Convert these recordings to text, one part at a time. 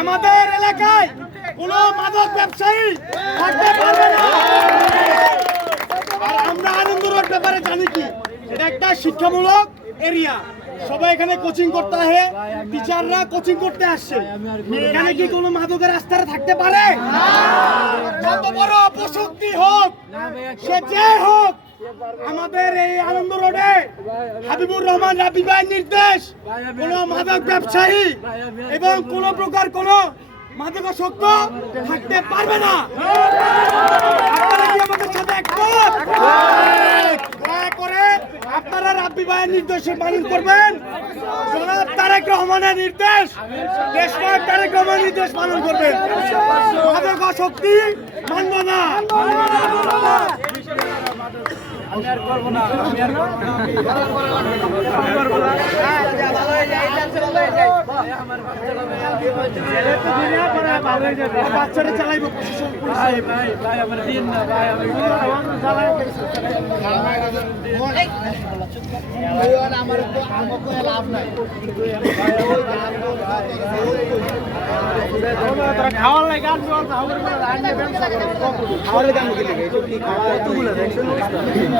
আমাদের এলাকায় মাদক ব্যবসায়ী থাকতে পারবে না। আমরা ব্যাপারে জানি কি, এটা একটা শিক্ষামূলক এরিয়া সবাই এখানে কোচিং করতে আসে টিচাররা কোচিং করতে আসছে। এখানে কি কোনো মাদকের রাস্তায় থাকতে পারে? যত বড় অপশক্তি হোক, সে যে হোক আমাদের এই আনন্দ রোডে হাবিবুর রহমান রাবি ভাইয়ের নির্দেশ, কোন মাদক ব্যবসায়ী এবং কোন প্রকার কোন মাদকাসক্ত থাকতে পারবে না। আপনারা আমাদের সাথে একমত? দয়া করে আপনারা রাব্বি ভাইয়ের নির্দেশ পালন করবেন। জনাব তারেক রহমানের নির্দেশ দেশনায়ক তারেক রহমানের নির্দেশ পালন করবেন। মাদকাসক্তি মানব না। বাচ্চারা চালাইবো প্রশাসন পুলিশ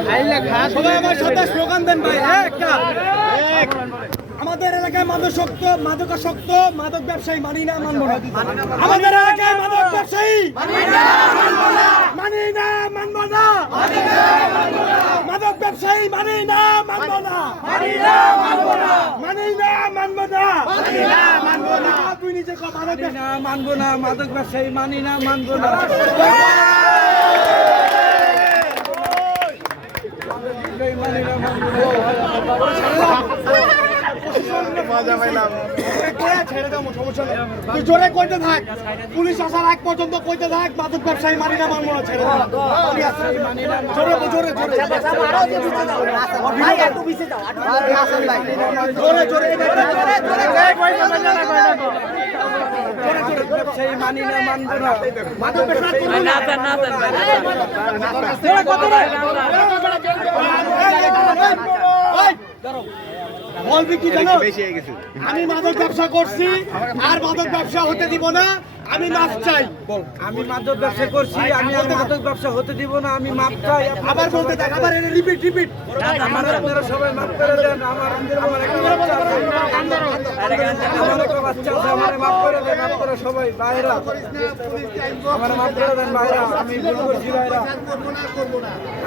সবাই আমার সাথে স্লোগান দেন ভাই হ্যাঁ একটা এক। আমাদের এলাকায় মাদকাসক্ত মাদকাসক্ত মাদক ব্যবসায়ী মানি না মানবো না আমাদের এলাকায় মাদক ব্যবসায়ী মানি না মানবো না মানি না মানবো না মাদক ব্যবসায়ী মানি না মানবো না মানি না মানবো না মানি না মানবো না মানি না মানবো না তুই নিজে কর মাদক না মানবো না মাদক ব্যবসায়ী মানি না মানবো না মানি না মানবো কয়ে ছেড়ে দাও সমস্যা নেই তুই জোরে কইতে থাক পুলিশ আসার আগ পর্যন্ত কইতে থাক মাদক ব্যবসায়ী মানি না মানবো না ছেড়ে আছি। জোরে জোরে জোরে জোরে জোরে ব্যবসায়ী মানি না, মানবো না। বলবি কি জানো? আমি মাদক ব্যবসা করছি, আর মাদক ব্যবসা হতে দিব না। আমি মাফ চাই। আমি মাদক ব্যবসা করছি আমি আর মাদক ব্যবসা হতে দিব না আমি মাপ চাই। আবার বলতে থাক আবার রিপিট রিপিট আমার আপনারা সবাই মাফ করে দেন আমার আমার একটা বাচ্চা আছে আমার একটা বাচ্চা আছে আমার মাফ করে দেন আপনারা সবাই বাইরা আমার মাফ করে দেন বাইরা আমি ভুল করছি বাইরা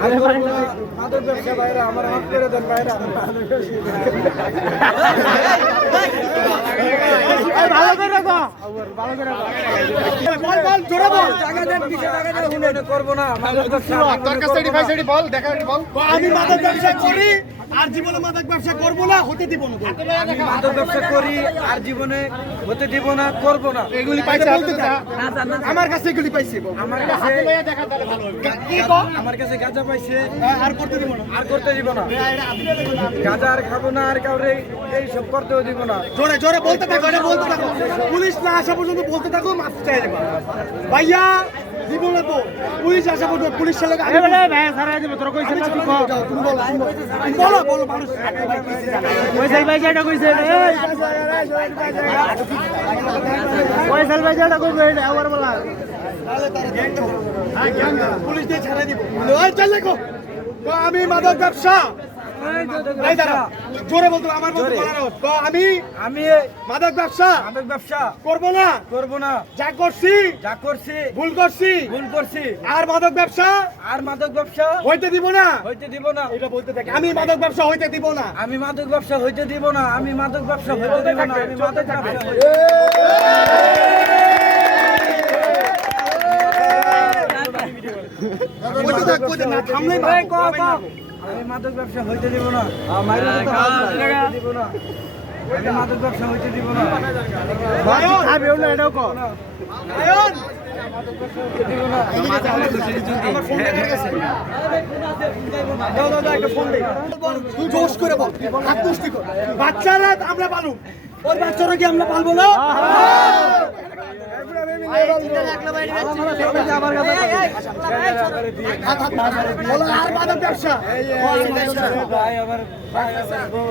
আমি করব না মাদক ব্যবসা বাইরা আমার মাফ করে দেন বাইরা ভালো করে রাখো। বল বল জোরে আমি মাদক ব্যবসা করি। আর জীবনে মাদক ব্যবসা করব না হতে দিব না। আমি মাদক ব্যবসা করি আর জীবনে হতে দিব না করব না। এগুলি পাইছে বলতে আমার কাছে এগুলি পাইছি আমার কাছে কি আমার কাছে গাঁজা পাইছে। আর করতে দিব না। আর করতে দিব না। গাঁজা আর খাব না আর কাউরে এই সব করতেও দিব না। জোরে জোরে বলতে থাকো এটা বলতে থাকো। পুলিশ না আসা পর্যন্ত বলতে থাকো মাফ চাই দেবা। ভাইয়া দিব তো পুলিশ আসা পর্যন্ত পুলিশ ছেলে তুমি বলো। পয়সাল ভাই যেটা কইছে পয়সাল ভাই যেটা কইছে এটা আমার বলা। পুলিশ দিয়ে ছেড়ে দিব। আমি মাদক ব্যবসা। জোরে বলতো আমার বলতো বলার আওয়াজ। আমি? আমি মাদক ব্যবসা? মাদক ব্যবসা। করব না? করব না। যা করছি? যা করছি। ভুল করছি? ভুল করছি। আর মাদক ব্যবসা? আর মাদক ব্যবসা? হইতে দিব না। হইতে দিব না। এটা বলতে থাকি। আমি মাদক ব্যবসা হইতে দিব না। আমি মাদক ব্যবসা হইতে দিব না। আমি মাদক ব্যবসা হইতে দিব না। আমি মাদক ব্যবসা এই। মাদক ব্যবসা হইতে দিব না। দিব না মাদক ব্যবসা হইতে দিব না। ভাইয়ন খাবেও না এটাও কো ভাইয়ন আমার ফোনটা কেটে গেছে। দাও দাও দাও একটা ফোন দে। করে বল হাত বাচ্চারা আমরা পালু ওই বাচ্চারা কি আমরা পালবো না? ব্যবসা